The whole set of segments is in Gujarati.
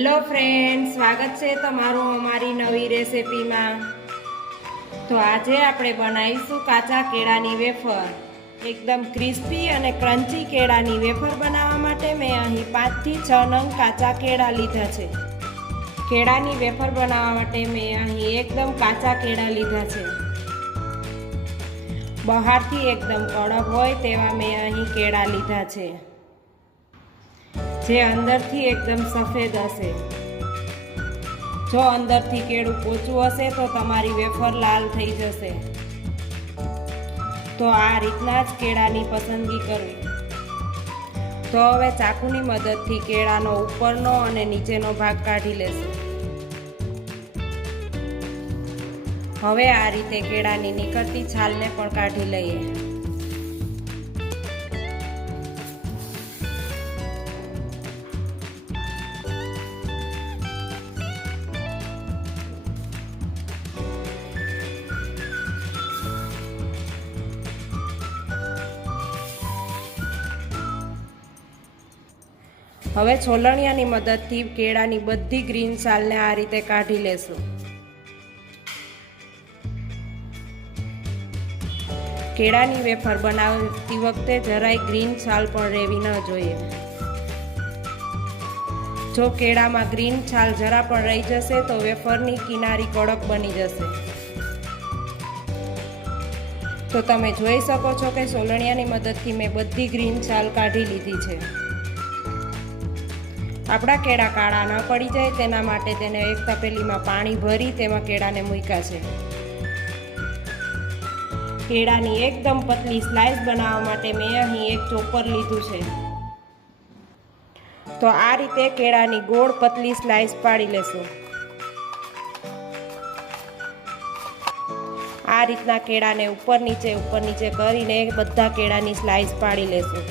હેલો ફ્રેન્ડ, સ્વાગત છે તમારું અમારી નવી રેસિપીમાં। તો આજે આપણે બનાવીશું કાચા કેળાની વેફર। એકદમ ક્રિસ્પી અને ક્રન્ચી કેળાની વેફર બનાવવા માટે મેં અહીં 5 થી 6 નંગ કાચા કેળા લીધા છે। કેળાની વેફર બનાવવા માટે મેં અહીં એકદમ કાચા કેળા લીધા છે। બહારથી એકદમ કડક હોય તેવા મેં અહીં કેળા લીધા છે, જે અંદરથી એકદમ સફેદ હશે। જો અંદરથી કેળું પોચું હશે તો તમારી વેફર લાલ થઈ જશે। તો આ રીતના જ કેળાની પસંદગી કરવી। તો હવે ચાકુની મદદથી કેળાનો ઉપરનો અને નીચેનો ભાગ કાઢી લેશું। હવે આ રીતે કેળાની નીકળતી છાલને પણ કાઢી લઈએ। હવે છોલણિયાની મદદથી કેળાની બધી ગ્રીન છાલને આ રીતે કાઢી લેશું। કેળાની વેફર બનાવતી વખતે જરાય ગ્રીન છાલ પણ રહેવી ન જોઈએ। જો કેળામાં ગ્રીન છાલ જરા પણ રહી જશે તો વેફરની કિનારી કડક બની જશે। તો તમે જોઈ શકો છો કે સોલણિયાની મદદથી મેં બધી ગ્રીન છાલ કાઢી લીધી છે। આપણા કેળા કાળા ન પડી જાય તેના માટે તેને એક તપેલીમાં પાણી ભરી તેમાં કેળાને મૂક્યા છે। કેળાની એકદમ પતલી સ્લાઇસ બનાવવા માટે મેં અહીં એક ચોપર લીધું છે। તો આ રીતે કેળાની ગોળ પતલી સ્લાઇસ પાડી લેશું। આ રીતના કેળાને ઉપર નીચે કરીને બધા કેળાની સ્લાઇસ પાડી લેશું।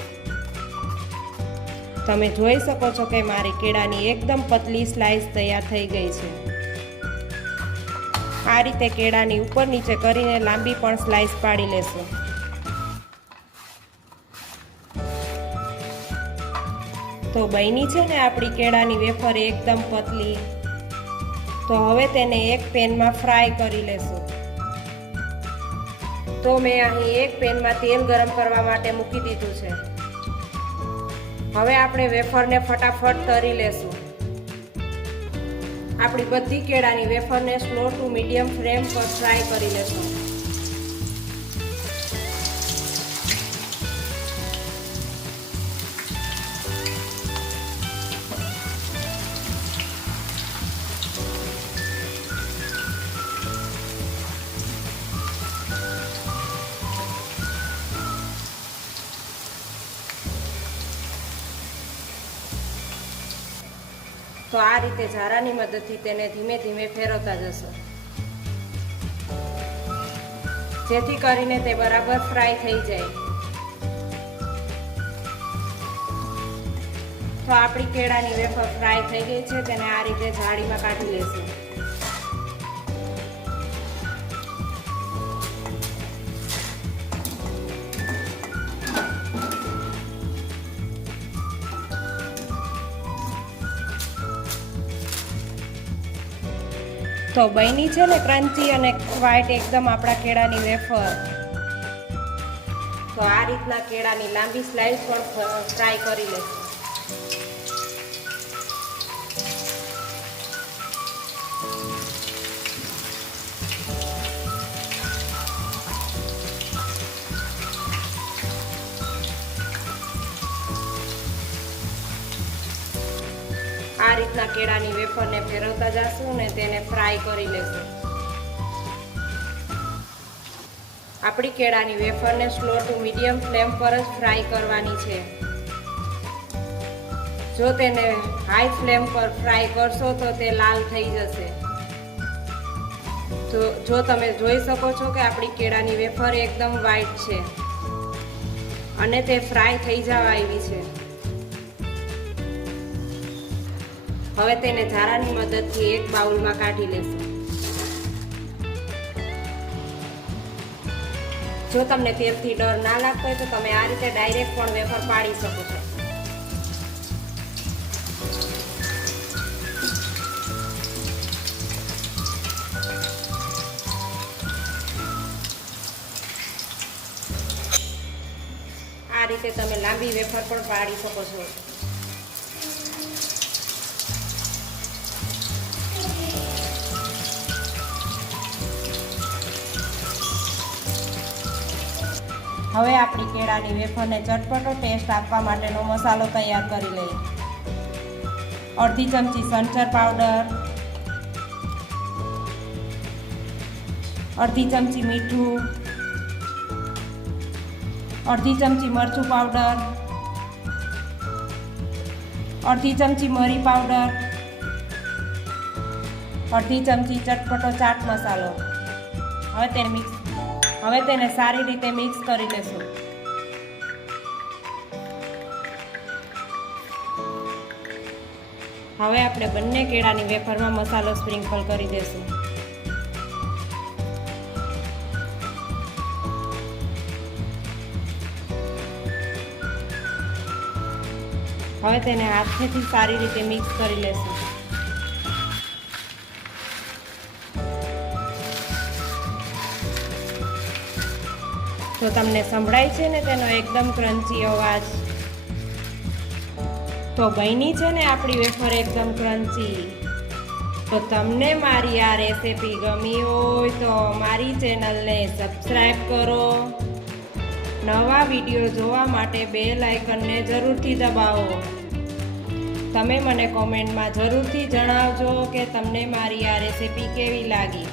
તમે જોઈ શકો છો કે મારી કેળાની એકદમ પતલી સ્લાઇસ તૈયાર થઈ ગઈ છે। આ રીતે કેળાની ઉપર નીચે કરીને લાંબી પણ સ્લાઇસ પાડી લેશું। તો બની છે ને આપણી કેળાની વેફર એકદમ પતલી। તો હવે તેને એક પેનમાં ફ્રાય કરી લેશું। તો મેં અહીં એક પેનમાં તેલ ગરમ કરવા માટે મૂકી દીધું છે। હવે આપણે વેફરને ફટાફટ તળી લેશું। આપણી બધી કેળાની વેફરને સ્લો ટુ મીડિયમ ફ્લેમ પર ફ્રાય કરી લેશું। તો આ રીતે ઝારાની મદદથી તેને ધીમે ધીમે ફેરવતા જશો, જેથી કરીને તે બરાબર ફ્રાય થઈ જાય। તો આપણી કેળાની વેફર ફ્રાય થઈ ગઈ છે, તેને આ રીતે જાળીમાં કાઢી લેશું। તો બની છે ને ક્રન્ચી અને વ્હાઈટ એકદમ આપણા કેળાની વેફર। તો આ રીતના કેળાની લાંબી સ્લાઇસ પણ ફ્રાય કરી લેશું। આ રીતના કેળાની વેફરને ફેરવતા જશું ને તેને ફ્રાય કરી લેશું। આપણી કેળાની વેફરને સ્લો ટુ મીડિયમ ફ્લેમ પર જ ફ્રાય કરવાની છે। જો તેને હાઈ ફ્લેમ પર ફ્રાય કરશો તો તે લાલ થઈ જશે। તો જો તમે જોઈ શકો છો કે આપણી કેળાની વેફર એકદમ વ્હાઈટ છે અને તે ફ્રાય થઈ જવા આવી છે। હવે તેને ઝારાની મદદથી એક બાઉલમાં કાઢી લેશું। જો તમને તેલથી ડર ના લાગતો હોય તો તમે આ રીતે ડાયરેક્ટ પણ વેફર પાડી શકો છો। રીતે તમે લાંબી વેફર પણ પાડી શકો છો. હવે આપણી કેળાની વેફરને ચટપટો ટેસ્ટ આપવા માટેનો મસાલો તૈયાર કરી લઈએ. અડધી ચમચી સંચર પાવડર, અડધી ચમચી મીઠું, અડધી ચમચી મરચું પાવડર, અડધી ચમચી મરી પાવડર, અડધી ચમચી ચટપટો ચાટ મસાલો. હવે તેને સારી રીતે મિક્સ કરી લેશું. હવે આપણે બંને કેળાની વેફરમાં મસાલો સ્પ્રિંકલ કરી દેશું. હવે તેને હાથેથી સારી રીતે મિક્સ કરી લેશું. તો તમને સંભળાય છે ને તેનો એકદમ ક્રન્ચી અવાજ? તો બની છે ને આપણી વેફર એકદમ ક્રન્ચી. તો તમને મારી આ રેસીપી ગમી હોય તો મારી ચેનલને સબસ્ક્રાઈબ કરો. નવા વિડીયો જોવા માટે બેલ આઇકનને જરૂરથી દબાવો. તમે મને કોમેન્ટમાં જરૂરથી જણાવજો કે તમને મારી આ રેસીપી કેવી લાગી.